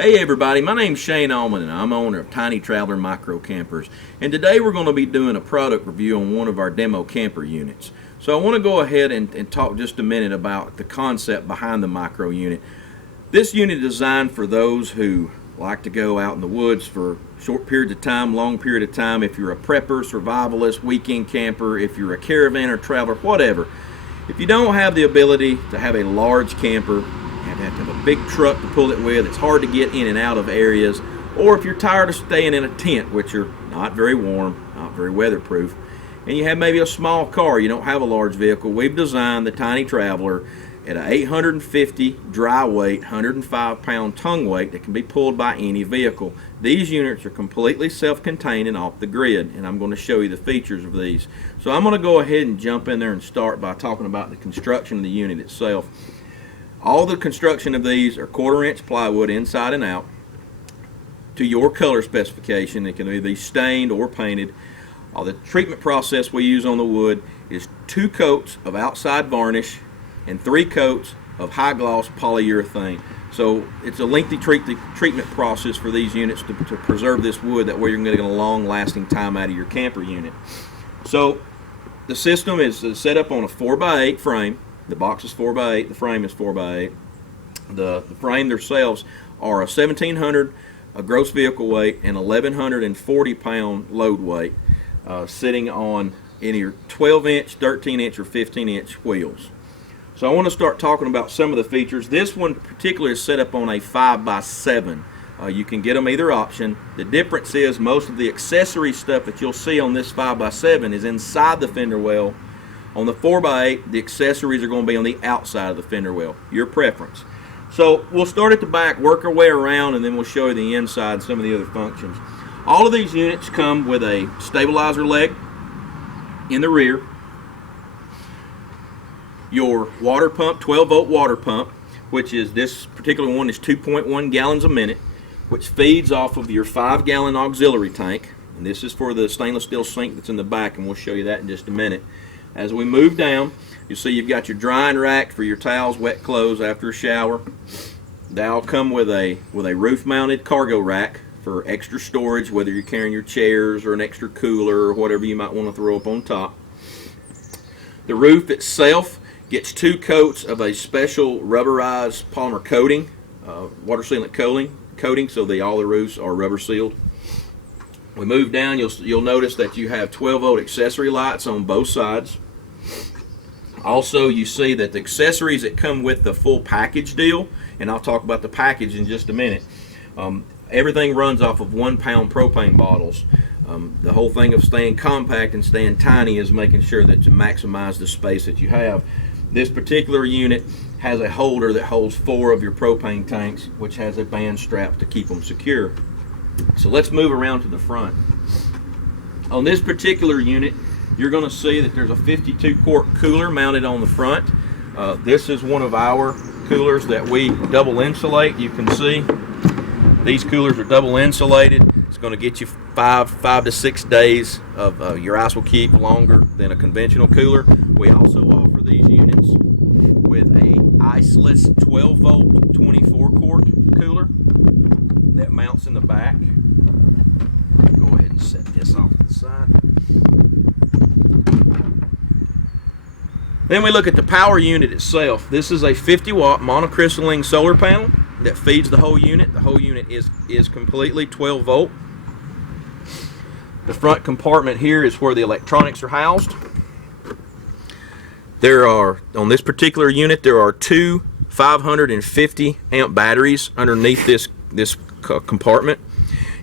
Hey everybody, my name's Shane Allman and I'm owner of Tiny Traveler Micro Campers, and today we're going to be doing a product review on one of our demo camper units. So I want to go ahead and talk just a minute about the concept behind the micro unit. This unit is designed for those who like to go out in the woods for short periods of time, long period of time. If you're a prepper, survivalist, weekend camper, if you're a caravan or traveler, whatever. If you don't have the ability to have a large camper, you have to have a big truck to pull it with, it's hard to get in and out of areas, or if you're tired of staying in a tent, which are not very warm, not very weatherproof, and you have maybe a small car, you don't have a large vehicle, we've designed the Tiny Traveler at an 850 dry weight, 105 pound tongue weight that can be pulled by any vehicle. These units are completely self-contained and off the grid, and I'm going to show you the features of these. So I'm going to go ahead and jump in there and start by talking about the construction of the unit itself. All the construction of these are 1/4 inch plywood inside and out to your color specification. It can either be stained or painted. The treatment process we use on the wood is 2 coats of outside varnish and 3 coats of high gloss polyurethane. So it's a lengthy treatment process for these units to preserve this wood. That way you're going to get a long lasting time out of your camper unit. So the system is set up on a 4x8 frame. The box is 4x8, the frame is 4x8. The frame themselves are a 1,700 gross vehicle weight and 1,140 pound load weight, sitting on either 12 inch, 13 inch, or 15 inch wheels. So I want to start talking about some of the features. This one particularly is set up on a 5x7. You can get them either option. The difference is most of the accessory stuff that you'll see on this 5x7 is inside the fender well. On the 4x8, the accessories are going to be on the outside of the fender well, your preference. So we'll start at the back, work our way around, and then we'll show you the inside and some of the other functions. All of these units come with a stabilizer leg in the rear, your water pump, 12-volt water pump, which is, this particular one is 2.1 gallons a minute, which feeds off of your 5-gallon auxiliary tank. And this is for the stainless steel sink that's in the back, and we'll show you that in just a minute. As we move down, you see you've got your drying rack for your towels, wet clothes after a shower. They all come with a roof-mounted cargo rack for extra storage, whether you're carrying your chairs or an extra cooler or whatever you might want to throw up on top. The roof itself gets 2 coats of a special rubberized polymer coating, water sealant coating, so all the roofs are rubber sealed. We move down, you'll notice that you have 12-volt accessory lights on both sides. Also, you see that the accessories that come with the full package deal, and I'll talk about the package in just a minute, everything runs off of 1-pound propane bottles. The whole thing of staying compact and staying tiny is making sure that you maximize the space that you have. This particular unit has a holder that holds 4 of your propane tanks, which has a band strap to keep them secure. So let's move around to the front. On this particular unit, you're going to see that there's a 52-quart cooler mounted on the front. This is one of our coolers that we double insulate. You can see these coolers are double insulated. It's going to get you 5 to 6 days of your ice will keep longer than a conventional cooler. We also offer these units with a iceless 12-volt 24-quart cooler that mounts in the back. Go ahead and set this off to the side. Then we look at the power unit itself. This is a 50-watt monocrystalline solar panel that feeds the whole unit. The whole unit is completely 12-volt. The front compartment here is where the electronics are housed. On this particular unit, there are 2 550 amp batteries underneath this compartment.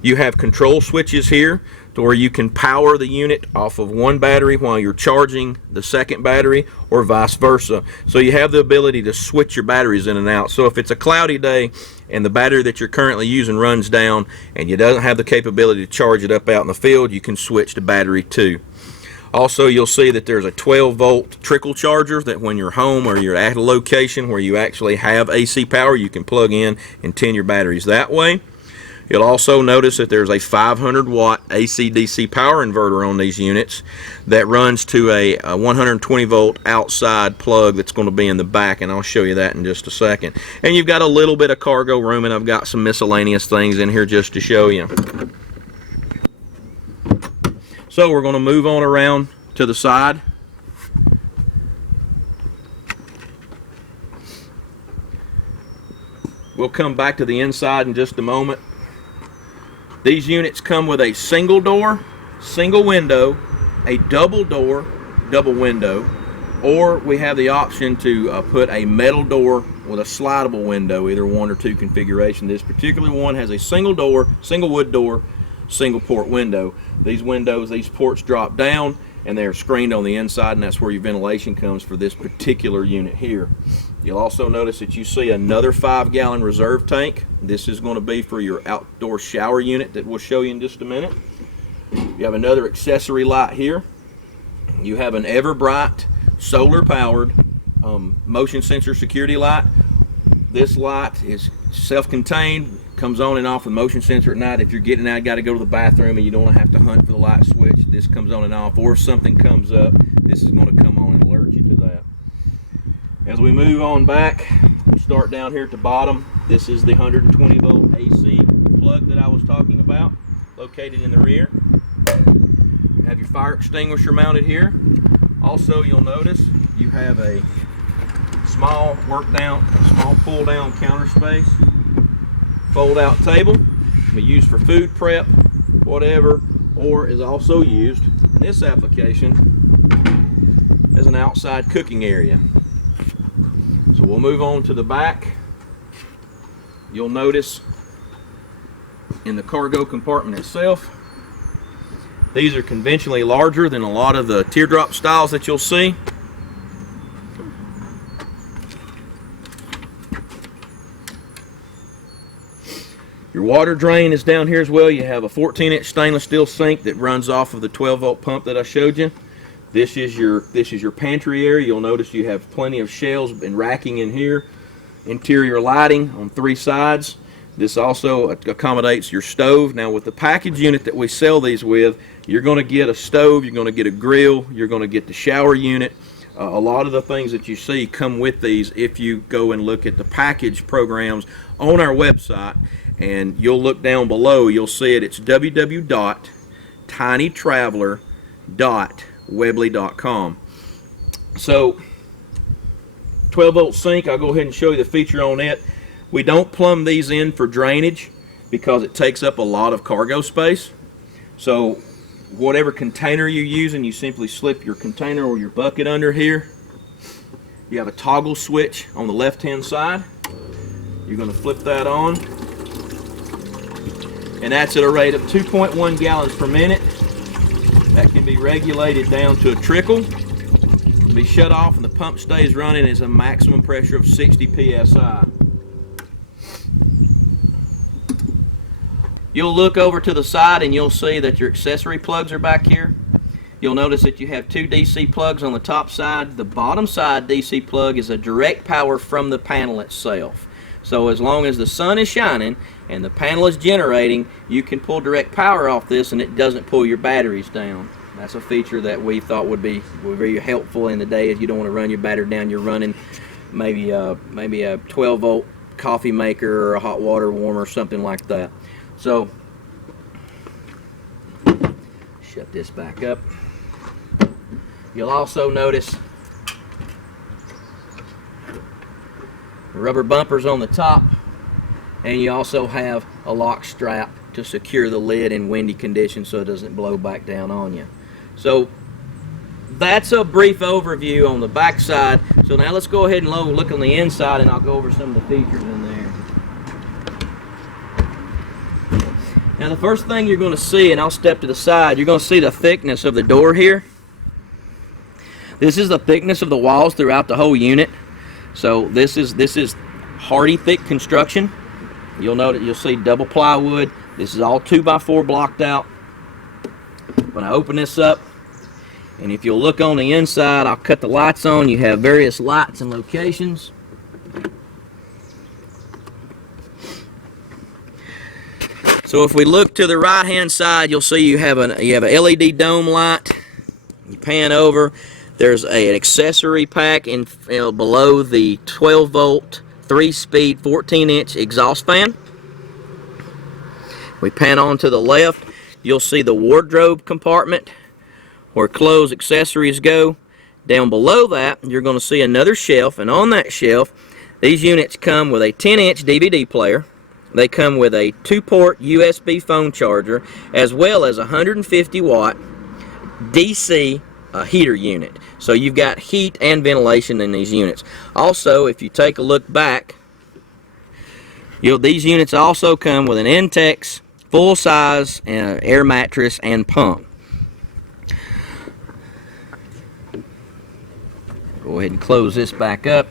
You have control switches here to where you can power the unit off of one battery while you're charging the second battery, or vice versa. So you have the ability to switch your batteries in and out. So if it's a cloudy day and the battery that you're currently using runs down and you don't have the capability to charge it up out in the field, you can switch to battery 2. Also, you'll see that there's a 12-volt trickle charger that when you're home or you're at a location where you actually have AC power, you can plug in and tin your batteries that way. You'll also notice that there's a 500 watt AC/DC power inverter on these units that runs to a 120 volt outside plug that's going to be in the back, and I'll show you that in just a second. And you've got a little bit of cargo room, and I've got some miscellaneous things in here just to show you. So we're going to move on around to the side. We'll come back to the inside in just a moment. These units come with a single door, single window, a double door, double window, or we have the option to put a metal door with a slidable window, either one or two configuration. This particular one has a single door, single wood door, single port window. These windows, these ports drop down and they're screened on the inside, and that's where your ventilation comes for this particular unit here. You'll also notice that you see another 5-gallon reserve tank. This is going to be for your outdoor shower unit that we'll show you in just a minute. You have another accessory light here. You have an Everbright solar powered motion sensor security light. This light is self-contained, comes on and off with motion sensor at night. If you're getting out, got to go to the bathroom, and you don't have to hunt for the light switch, this comes on and off. Or if something comes up, this is going to come on and alert you to that. As we move on back, we'll start down here at the bottom. This is the 120 volt AC plug that I was talking about, located in the rear. You have your fire extinguisher mounted here. Also, you'll notice you have a small pull down counter space, fold out table, can be used for food prep, whatever, or is also used in this application as an outside cooking area. So we'll move on to the back. You'll notice in the cargo compartment itself, these are conventionally larger than a lot of the teardrop styles that you'll see. Your water drain is down here as well. You have a 14-inch stainless steel sink that runs off of the 12-volt pump that I showed you. This is your pantry area. You'll notice you have plenty of shelves and racking in here. Interior lighting on 3 sides. This also accommodates your stove. Now, with the package unit that we sell these with, you're going to get a stove, you're going to get a grill, you're going to get the shower unit. A lot of the things that you see come with these if you go and look at the package programs on our website, and you'll look down below, you'll see it. It's www.tinytraveler.webley.com. So 12-volt sink, I'll go ahead and show you the feature on it. We don't plumb these in for drainage because it takes up a lot of cargo space. So whatever container you're using, you simply slip your container or your bucket under here. You have a toggle switch on the left-hand side. You're going to flip that on, and that's at a rate of 2.1 gallons per minute. That can be regulated down to a trickle, to be shut off, and the pump stays running at a maximum pressure of 60 psi. You'll look over to the side and you'll see that your accessory plugs are back here. You'll notice that you have 2 DC plugs on the top side. The bottom side DC plug is a direct power from the panel itself. So as long as the sun is shining and the panel is generating, you can pull direct power off this and it doesn't pull your batteries down. That's a feature that we thought would be very helpful in the day if you don't want to run your battery down. You're running maybe a 12-volt coffee maker or a hot water warmer or something like that. So shut this back up. You'll also notice rubber bumpers on the top, and you also have a lock strap to secure the lid in windy conditions so it doesn't blow back down on you. So that's a brief overview on the back side. So now let's go ahead and look on the inside, and I'll go over some of the features in there. Now the first thing you're going to see, and I'll step to the side, you're going to see the thickness of the door here. This is the thickness of the walls throughout the whole unit. So this is hardy, thick construction. You'll note you'll see double plywood. This is all 2x4 blocked out. When I open this up, and if you'll look on the inside, I'll cut the lights on. You have various lights and locations. So if we look to the right hand side, you'll see you have a LED dome light. You pan over, there's an accessory pack in below the 12 volt 3-speed 14-inch exhaust fan. We pan on to the left, you'll see the wardrobe compartment where clothes accessories go. Down below that, you're going to see another shelf, and on that shelf, these units come with a 10-inch DVD player. They come with a 2-port USB phone charger, as well as a 150-watt DC heater unit. So you've got heat and ventilation in these units. Also, if you take a look back, these units also come with an Intex full-size air mattress and pump. Go ahead and close this back up.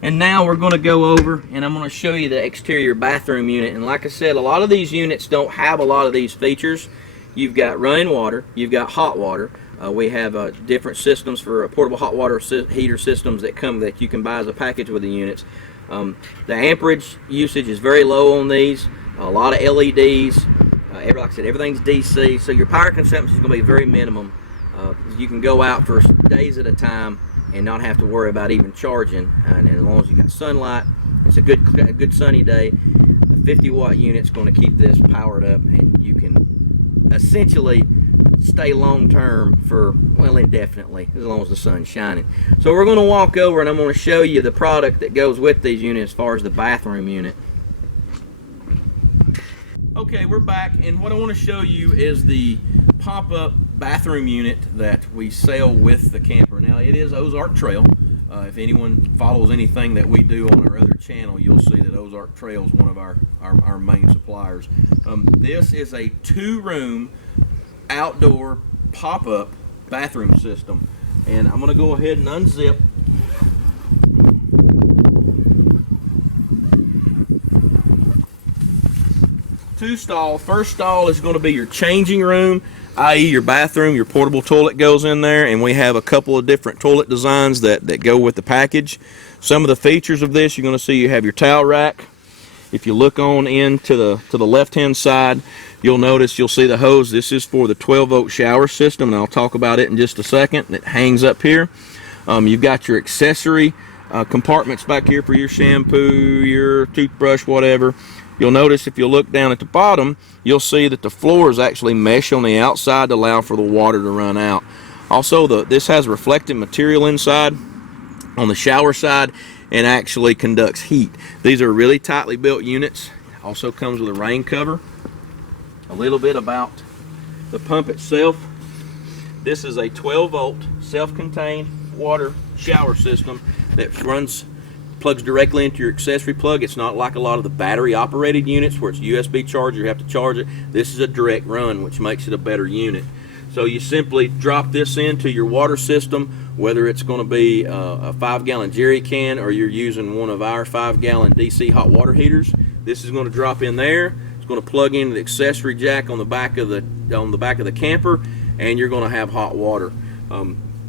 And now we're going to go over and I'm going to show you the exterior bathroom unit. And like I said, a lot of these units don't have a lot of these features. You've got running water, you've got hot water. We have different systems for portable hot water heater systems that you can buy as a package with the units. The amperage usage is very low on these. A lot of LEDs. Like I said, everything's DC, so your power consumption is going to be very minimum. You can go out for days at a time and not have to worry about even charging. And as long as you got sunlight, it's a good sunny day. The 50-watt unit's going to keep this powered up, and you can essentially stay long term for, well, indefinitely, as long as the sun's shining. So we're going to walk over and I'm going to show you the product that goes with these units as far as the bathroom unit. Okay, we're back, and what I want to show you is the pop-up bathroom unit that we sell with the camper. Now, it is Ozark Trail. If anyone follows anything that we do on our other channel, you'll see that Ozark Trail is one of our main suppliers. This is a 2-room outdoor pop-up bathroom system, and I'm going to go ahead and unzip. Two stall. First stall is going to be your changing room, i.e. your bathroom. Your portable toilet goes in there, and we have a couple of different toilet designs that go with the package. Some of the features of this, you're going to see you have your towel rack. If you look on in to the left hand side, you'll see the hose. This is for the 12 volt shower system, and I'll talk about it in just a second. It hangs up here. You've got your accessory compartments back here for your shampoo, your toothbrush, whatever. You'll notice if you look down at the bottom, you'll see that the floor is actually mesh on the outside to allow for the water to run out. Also, this has reflective material inside on the shower side and actually conducts heat. These are really tightly built units. Also comes with a rain cover. A little bit about the pump itself. This is a 12 volt self-contained water shower system that plugs directly into your accessory plug. It's not like a lot of the battery operated units where it's a USB charger, you have to charge it. This is a direct run, which makes it a better unit. So you simply drop this into your water system, whether it's going to be a 5-gallon jerry can or you're using one of our 5-gallon DC hot water heaters. This is going to drop in there. It's going to plug into the accessory jack on the back of the camper, and you're going to have hot water.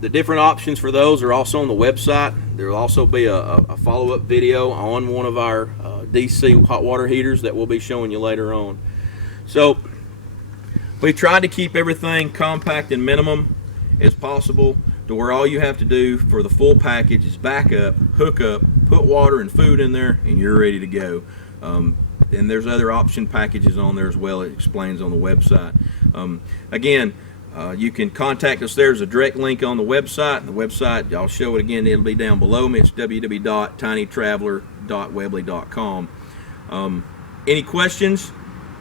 The different options for those are also on the website. There will also be a follow-up video on one of our DC hot water heaters that we'll be showing you later on. So we tried to keep everything compact and minimum as possible to where all you have to do for the full package is back up, hook up, put water and food in there, and you're ready to go. And there's other option packages on there as well. It explains on the website. Again, you can contact us. There's a direct link on the website. The website, I'll show it again, it'll be down below me. It's www.tinytraveler.weebly.com. Any questions,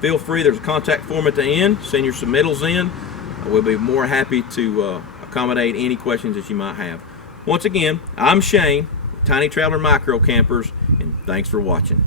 feel free. There's a contact form at the end. Send your submittals in. We'll be more happy to accommodate any questions that you might have. Once again, I'm Shane, Tiny Traveler Micro Campers, and thanks for watching.